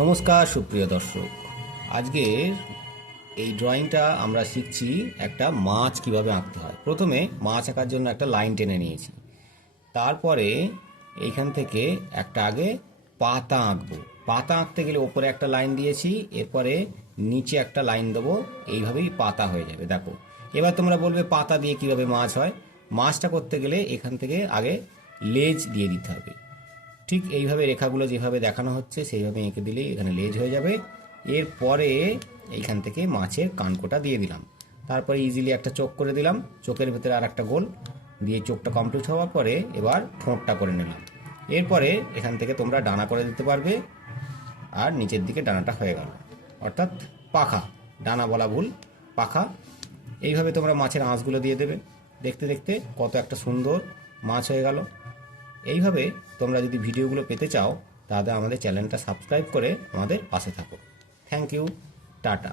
নমস্কার সুপ্রিয় দর্শক, আজকের এই ড্রয়িংটা আমরা শিখছি একটা মাছ কিভাবে আঁকতে হয়। প্রথমে মাছ আঁকার জন্য একটা লাইন টেনে নিয়েছি, তারপরে এইখান থেকে একটা আগে পাতা আঁকবো। পাতা আঁকতে গেলে ওপরে একটা লাইন দিয়েছি, এরপরে নিচে একটা লাইন দেবো, এইভাবেই পাতা হয়ে যাবে। দেখো, এবার তোমরা বলবে পাতা দিয়ে কিভাবে মাছ হয়। মাছটা করতে গেলে এখান থেকে আগে লেজ দিয়ে দিতে হবে। ঠিক এইভাবে রেখাগুলো যেভাবে দেখানো হচ্ছে সেইভাবে এঁকে দিলেই এখানে লেজ হয়ে যাবে। এরপরে এইখান থেকে মাছের কানকোটা দিয়ে দিলাম, তারপরে ইজিলি একটা চোখ করে দিলাম, চোখের ভেতরে আর একটা গোল দিয়ে চোখটা কমপ্লিট হওয়ার পরে এবার ঠোঁটটা করে নিলাম। এরপরে এখান থেকে তোমরা ডানা করে দিতে পারবে, আর নিচের দিকে ডানাটা হয়ে গেল, অর্থাৎ পাখা। ডানা বলা ভুল, পাখা। এইভাবে তোমরা মাছের আঁশগুলো দিয়ে দেবে। দেখতে দেখতে কত একটা সুন্দর মাছ হয়ে গেল। এইভাবে তোমরা যদি ভিডিওগুলো পেতে চাও তাহলে আমাদের চ্যানেলটা সাবস্ক্রাইব করে আমাদের পাশে থাকো। Thank you, tata.